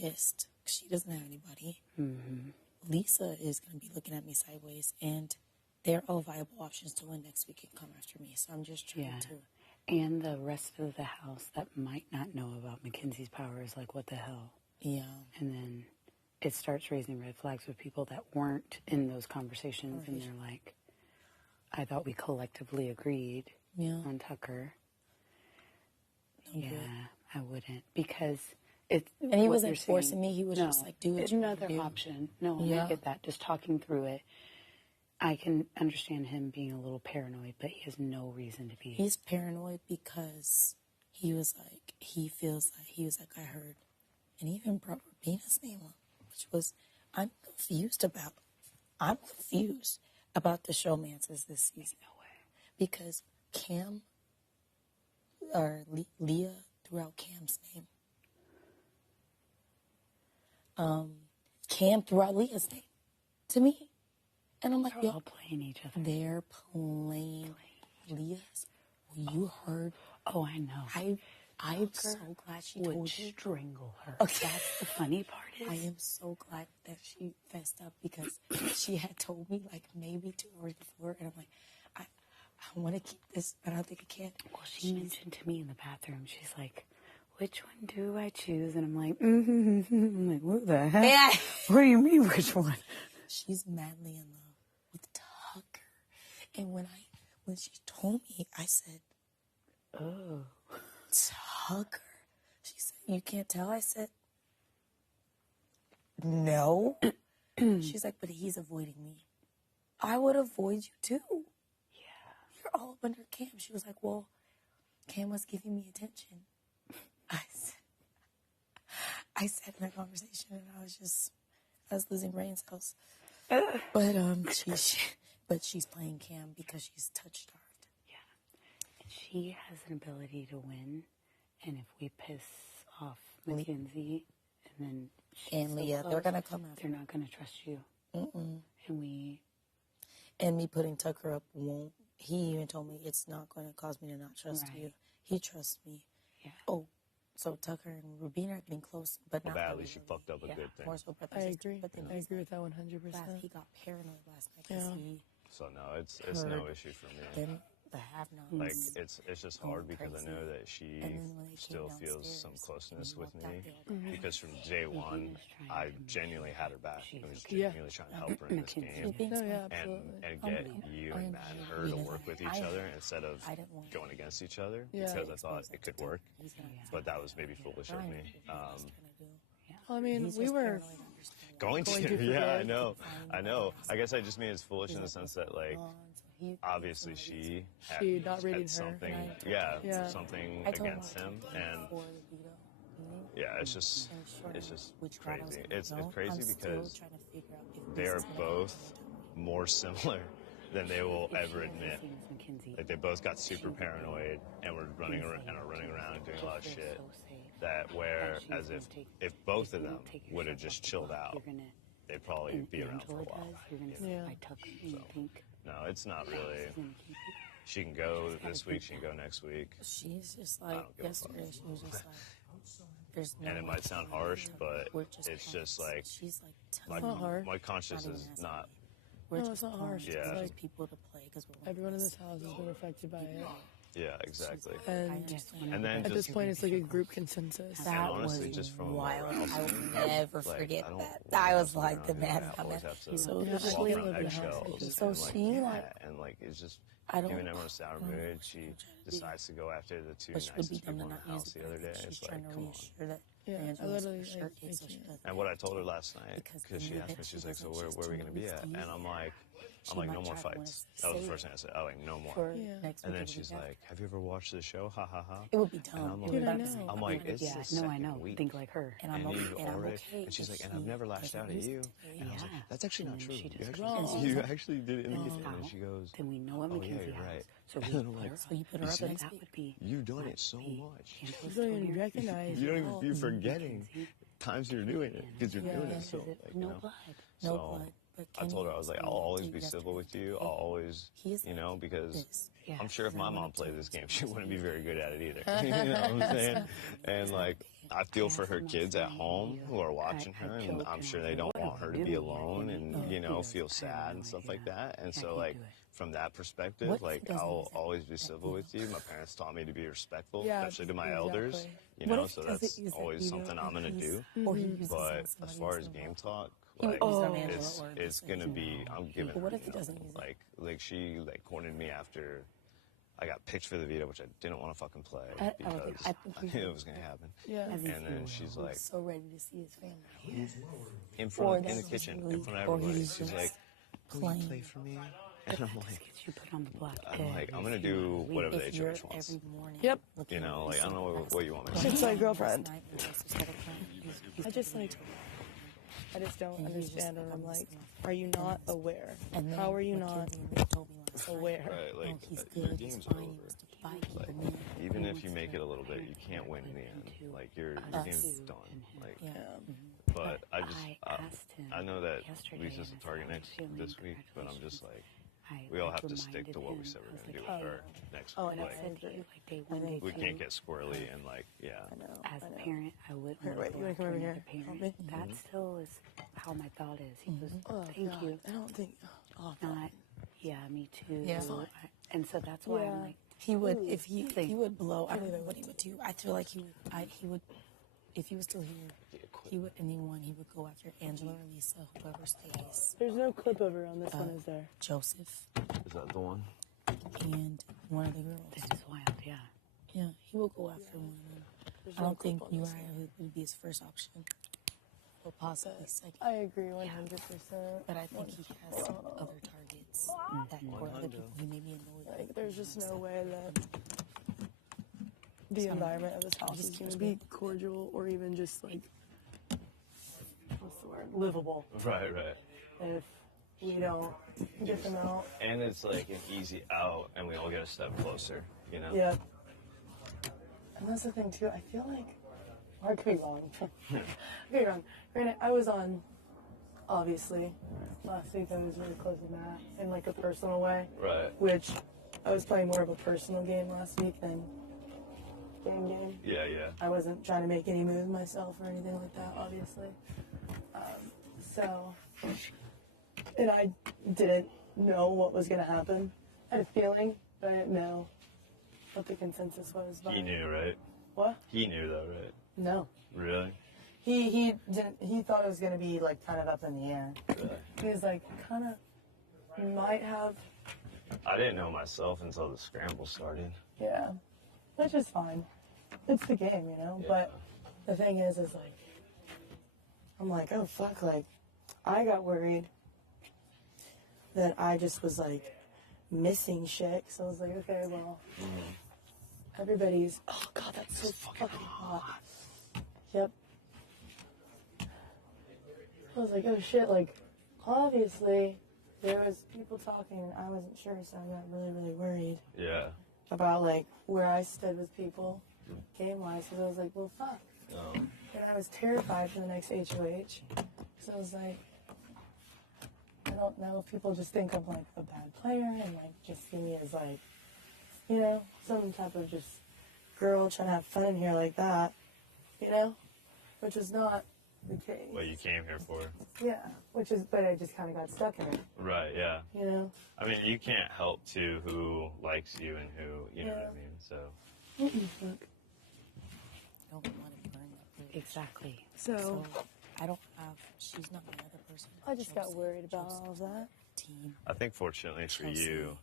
pissed. She doesn't have anybody. Mm-hmm. Lisa is going to be looking at me sideways, and they're all viable options to win next week and come after me. So I'm just trying to. And the rest of the house that might not know about Mackenzie's power is like, what the hell? Yeah. And then it starts raising red flags with people that weren't in those conversations, and they're like, I thought we collectively agreed on Tucker. I wouldn't, because it's... And he wasn't forcing me. He was just like, do it. Another option. No, I get that. Just talking through it. I can understand him being a little paranoid, but he has no reason to be. He's paranoid because he was like, I heard, and he even brought Rabina's name up, which was, I'm confused about the showmances this season. No way. Because Cam, or Leah threw out Cam's name. Cam threw out Leah's name to me. And I'm like, they're all playing each other. They're playing Leah's. Well, you heard. Oh, I know. I'm so glad she told you. Strangle her. Okay. That's the funny part is. I am so glad that she fessed up, because she had told me like maybe 2 hours before, and I'm like, I want to keep this, but I don't think I can. Well, she mentioned to me in the bathroom, she's like, which one do I choose? And I'm like, I'm like, what the heck? Yeah. What do you mean, which one? She's madly in love with Tucker. And when she told me, I said, oh, Tucker. She said, you can't tell? I said, no. She's like, but he's avoiding me. I would avoid you too. Yeah. You're all up under Cam. She was like, well, Cam was giving me attention. I said in that conversation, and I was losing brain cells. But she's playing Cam because she's touch-starved. Yeah. She has an ability to win, and if we piss off Mackenzie, and Leah, they're gonna come after. They're not gonna trust you. And me putting Tucker up won't. He even told me it's not going to cause me to not trust you. He trusts me. Yeah. Oh, so Tucker and Rubina are getting close, but not. Badly, she fucked up a good thing. More so I agree. I agree with that 100%. He got paranoid last night because So no, it's no issue for me. Then the have-nots. Like it's just hard because I know that she still feels some closeness with me, because from day one I genuinely had her back. I was genuinely trying to help her in this game, and get you and Matt and her to work with each other instead of going against each other, because I thought it could work. But that was maybe foolish of me. I mean, we were going to. Yeah, I know. I guess I just mean it's foolish in the sense that, like, obviously she had something, something against him, and it's just crazy. It's crazy because they are both more similar than they will ever admit. Like, they both got super paranoid and were running around and doing a lot of shit. That whereas if both of them would have just chilled out, they'd probably be around for a while. No, it's not really. She can go this week. She can go next week. She's just like yesterday. She was just like, "There's no." And it might sound harsh, but it's just like my conscience is not. No, it's not harsh. Yeah. It's like people to play because everyone in this house has been affected by it. Yeah, exactly. And then at this point, it's like a group consensus. That honestly, was just from wild. I will never forget that. I was like the man. So she like, and like it's just. I don't. Even in a sour mood, she decides to go after the two nicest people in the house the other day. It's like, come on. I literally. And what I told her last night, because she asked me, she's like, so where are we going to be at? And I'm like, no more fights. That was the first thing I said. I'm like, no more. And then she's like, have you ever watched the show? Ha ha ha. It would be dumb. I'm like, it's the second week. Think like her. And I'm okay. And she's like, and I've never lashed out at you. And I was like, that's actually not true. You actually did it. And she goes, then we know what Mackenzie has. Right. So we So you put her up next week. You've done it so much. You don't even recognize. You're forgetting times you're doing it because you're doing it so. Like, no blood. No blood. I told her, I was like, I'll always be civil with you. I'll always, because I'm sure if my mom played this game, she wouldn't be very good at it either. You know what I'm saying? And like, I feel for her kids at home who are watching her, and I'm sure they don't want her to be alone and, you know, feel sad and stuff like that. And so, like, from that perspective, like, I'll always be civil with you. My parents taught me to be respectful, especially to my elders, you know, so that's always something I'm going to do. But as far as game talk, like, it's going to be, I'm giving her, you know, like, she, like, cornered me after I got picked for the veto, which I didn't want to fucking play because I knew it was going to happen. Yeah. And then she's like, so ready to see his family. in the kitchen, in front of everybody. She's like, will you play for me? And I'm like, You put on the block. I'm going to do whatever the HOH wants. Yep. You know, like, I don't know what you want me to do. It's my girlfriend. I just don't understand. And I'm like, are you not aware? How are you not aware? Right, like, your game's over. Like, even if you make it a little bit, you can't win in the end. Like, your game's done. Like, but I know that Lisa's a target this week, but I'm just like, we all have to stick to what we said we're going to do with her next week. Like, we can't get squirrely and, like, As a parent, I would Wait, you want to come over here? That still is how my thought is. He goes, thank you. I don't think. Not, me too. Yeah. And so that's why I'm like, he would, if he would blow, I don't know what he would do. I feel like he would, if he was still here, he would, anyone, he would go after Angela or Lisa, whoever stays. There's no clip over on this one, is there? Joseph. is that the one? And one of the girls. this is wild, yeah. Yeah, he will go after one of them. I don't think Uriah would be his first option. Or possibly second. I agree 100%. But I think he has some other targets that or other people he may be annoyed Like, there's just no way that the environment of this house is going to be cordial or even just, like, what's the word? Livable. Right. If we don't get them out. And it's like an easy out, and we all get a step closer, you know? Yeah. And that's the thing, too. I feel like, I could be wrong. I could be wrong. Granted, I was on, obviously, last week I was really close to Matt in, like, a personal way. Right. Which I was playing more of a personal game last week than game. Yeah. I wasn't trying to make any moves myself or anything like that, obviously. And I didn't know what was going to happen. I had a feeling, but I didn't know what the consensus was. But He knew, right? What? He knew, though, right? No. Really? He didn't. He thought it was going to be like kind of up in the air. Really? He was like, kind of might have. I didn't know myself until the scramble started. Yeah, which is fine. It's the game, you know. Yeah. But the thing is like, I'm like, oh fuck, like, I got worried that I just was like missing shit. So I was like, okay, well, everybody's. Oh god, that's so fucking hot. Yep. I was like, oh shit, like, obviously there was people talking and I wasn't sure, so I got really, really worried. Yeah. About, like, where I stood with people, game-wise, because I was like, well, fuck. Oh. And I was terrified for the next HOH, so I was like, I don't know if people just think I'm, like, a bad player and, like, just see me as, like, you know, some type of just girl trying to have fun in here like that, you know? Which is not the case. What you came here for. Yeah, but I just kind of got stuck in it. Right, yeah. You know? I mean, you can't help, too, who likes you and who, you know what I mean, so. Don't want to burn that bridge. Exactly. So I don't have, she's not my other person. I just got worried about all of that. Team, I think fortunately for you,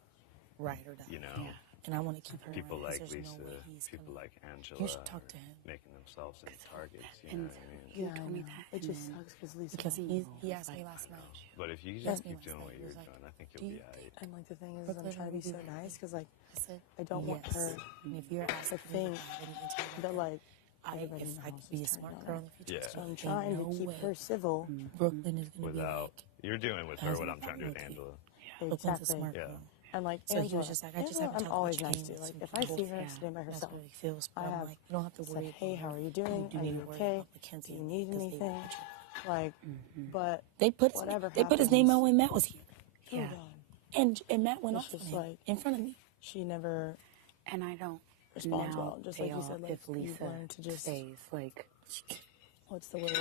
ride or die. you know, And I want to keep her people around, like 'cause there's Lisa, no way he's people gonna- like Angela You should talk are to him. making themselves into targets, you know And what I mean? you told me that. It just sucks because Lisa. Because he asked me last night. But if you He just asked me keep last doing night, what he you're was like, doing, I think "Do you'll you be alright. And like the thing is, Brooklyn I'm trying to be will so be nice because like I said, I don't want yes. her And if you're asking to think that like everybody if in the I house could be a is smart turning girl on in her. the future, Yeah. So I'm ain't trying no to keep way her civil. Brooklyn is gonna Without, you're doing with her As what a I'm trying to do with family. Angela. be like, Brooklyn's a Exactly. smart Yeah. girl. And like So he Angela, was just like, I just Angela, have to I'm tell always her what nice she to. came Like to if I see her Yeah. sitting by That's herself, what he feels. But I I'm have like, you don't have to said, worry. hey, how are you doing? You Are need you to worry okay? about Do Mackenzie you need because they anything? want you. Like, but They put whatever they put his name happens, out when Matt was here, Yeah. oh God, and Matt went It's off on just him like- in front of me. she never. And I don't responds now well. Just like you said, like if Lisa learn to just stays, like, what's the word?